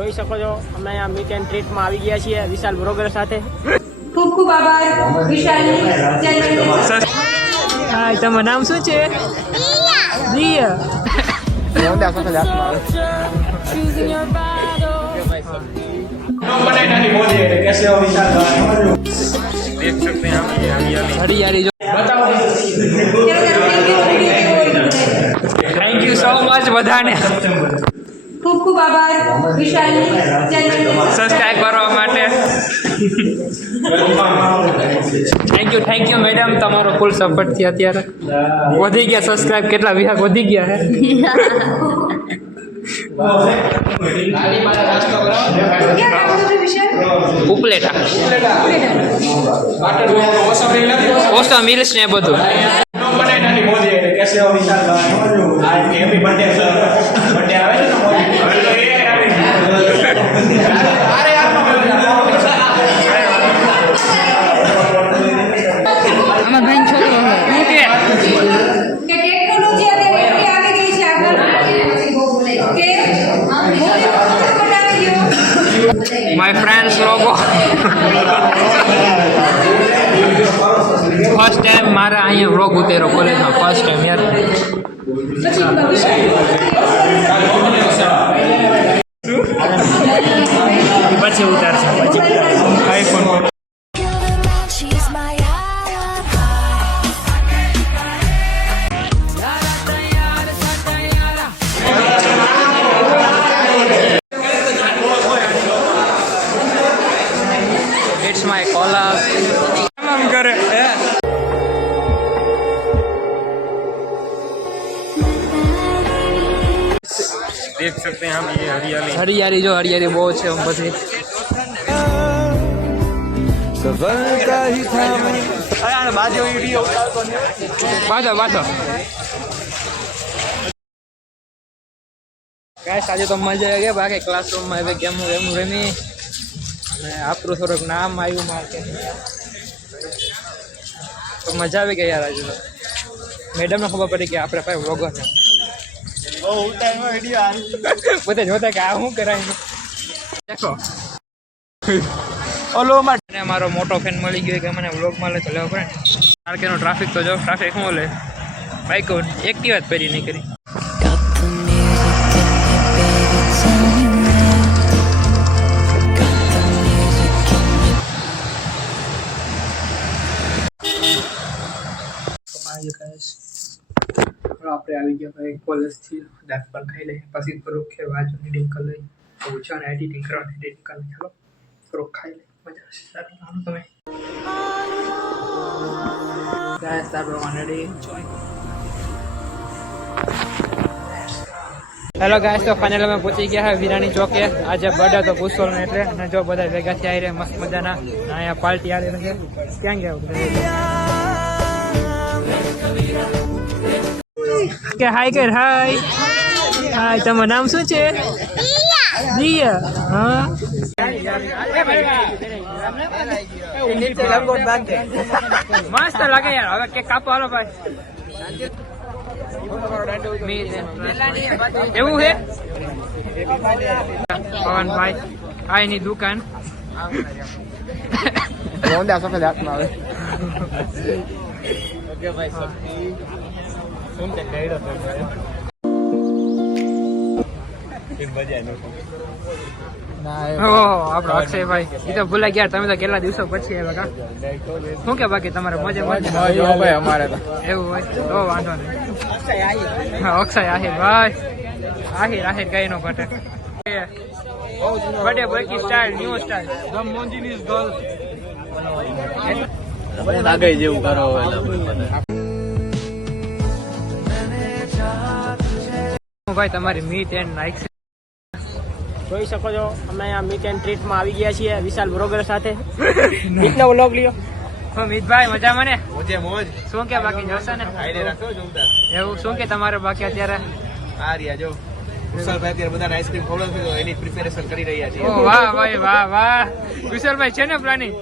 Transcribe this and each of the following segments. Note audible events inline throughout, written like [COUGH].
જોઈ શકો છો. અમે આ મીટ એન્ડ ટ્રીટમાં આવી ગયા છીએ વિશાલ બ્રોગર સાથે. ખૂબ ખૂબ આભાર વિશાલ હા તમારું નામ શું છે? થેન્ક યુ સો મચ બધાને. ખૂબ ખૂબ આભાર. વિશાલની સબસ્ક્રાઇબ કરવા માટે. Thank you thank you madam તમારો ફૂલ સપોર્ટથી અત્યારે. વધી ગયા સબસ્ક્રાઇબ કેટલા વિભાગ વધી ગયા હે? ઉપલેટા. ઓસા મિલ્સ ને એ બધું. ભાઈ કે કે ટેકનોલોજી અત્યારે એટલી આવી ગઈ છે આગળ કે મોટી ફટાફટ આવી ગયો માય ફ્રેન્ડ્સ લોકો ફર્સ્ટ ટાઈમ મારે અહીંયા વ્લોગ ઉતેરો કોલેજમાં. ફર્સ્ટ ટાઈમ યાર. देख सकते हैं हम ये हरियाली। हरियाली जो हरियाली बहुत है हम बस બાધો કાંઈ આજે તો મજા આવી ગઈ. બાકી ક્લાસરૂમમાં હવે ગેમો વેમો રમી. અને આપણું થોડુંક નામ આવ્યું માર્કેટ તો મજા આવી ગઈ યાર આજે તો. મેડમને ખબર પડી કે આપણે ભાઈ વ્લોગર છે. [LAUGHS] બધા જોતા કે આ શું કરાય દેખો ઓલો માટે મારો મોટો ફેન મળી ગયો કે મને વ્લોગમાં લે તો પડે ને? માર્કેટનો ટ્રાફિક તો જો ટ્રાફિક શું લે? બાઈકો એકટી વાત પહેરી નહીં કરી. આપણે આવી ગયા ભાઈ કોલેજથી દાંત પર ખાઈ લઈએ. પછી થોડુંક ખેવા વાંચો એડિટિંગ કરી લઈએ. ઓછા ને એડિટિંગ કરવાની એડિટિંગ કરી ચાલો, થોડુંક ખાઈ લઈએ. હાલો ગાઈસ તો ફાઇનલ અમે પહોંચી ગયા છે વિરાણી ચોકે. આજે બર્થડે તો પૂછો ને એટલે. અને જો બધા ભેગા થયા આવી રહ્યા મસ્ત મજાના. અહીંયા પાર્ટી આવી રહી છે. ક્યાં ગયા કે હાય કર હાય હાય તમારું નામ શું છે? દિયા હા. મસ્ત લાગે યાર, હવે કે કાપો, હાલો ભાઈ. એવું છે પવનભાઈ, આ એની દુકાન. ઓહો આપણો અક્ષયભાઈ. એ તો ભૂલાઈ ગયા તમે તો કેટલા દિવસો પછી આવ્યા કા? શું કે બાકી તમારે મજા મજે અમારે એવું હોય? તો વાંધો નહીં. હા અક્ષય આહિર ભાઈ આહિર આહિર કઈ નો ઘટે. સ્ટાઇલ ન્યુ સ્ટાઇલ લાગે જેવું કરો ભાઈ તમારી મીટ એન્ડ નાઇક જોઈ શકો છો અમે અહીંયા મીટ એન્ડ ટ્રીટમાં આવી ગયા છીએ વિશાલ બ્રોગર સાથે. મીટનો વ્લોગ લ્યો. હો મિતભાઈ મજામાં ને? મોજે મોજ. શું કે બાકી જશે ને? રાખો જોરદાર. એવું શું કે તમારે બાકી અત્યારે? આ રહ્યા જો. વિશાલભાઈ અત્યારે બધાને આઈસ્ક્રીમ ખવડાવશે એની પ્રિપેરેશન કરી રહ્યા છીએ. વાહ ભાઈ વાહ વાહ. વિશાલભાઈ છે ને પ્લાનિંગ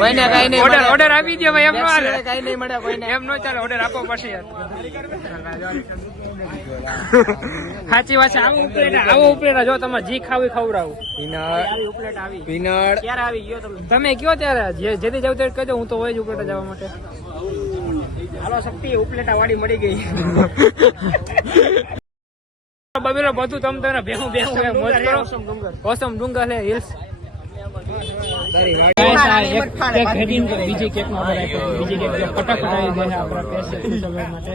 કોઈને કઈ નહીં ઓર્ડર ઓર્ડર આપી દો ભાઈ એમ નો હાલે. કઈ નહીં મળે કોઈને. એમ નો ચાલે ઓર્ડર આપો પછી યાર. સાચી વાત છે આવું ઉપલેટા આવું ઉપલેટા જો તમે જી ખાવી ખવડાવું. પીનળ. આવી ઉપલેટ આવી પીનળ ક્યારે આવી ગયો તમે? તમે કયો ત્યારે? જે જેથી જાવ ત્યારે કહેજો હું તો હોય જ ઉપલેટા જવા માટે. હાલો શક્તિ ઉપલેટા વાડી મળી ગઈ. બબીલો બધું તમ તને ભેગું ભેગું મોજ કરો. કોસમ ડુંગર હે હિલ્સ. બીજી કેક ઉજવવા માટે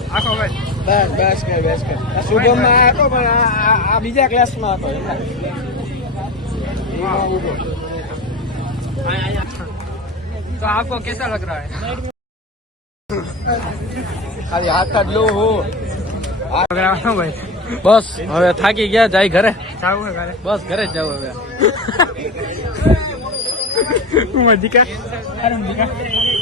આખો ભાઈ બસ બસ કર બસ કર શુભમમાં હતો પણ આ- આ આ બીજા ક્લાસમાં હતો तो आपको कैसा लग रहा है ખાલી હાથ જ લો હો भाई બસ હવે થાકી ગયા જાય ઘરે जाओ घरे બસ ઘરે જ જાવ હવે मधिका अरे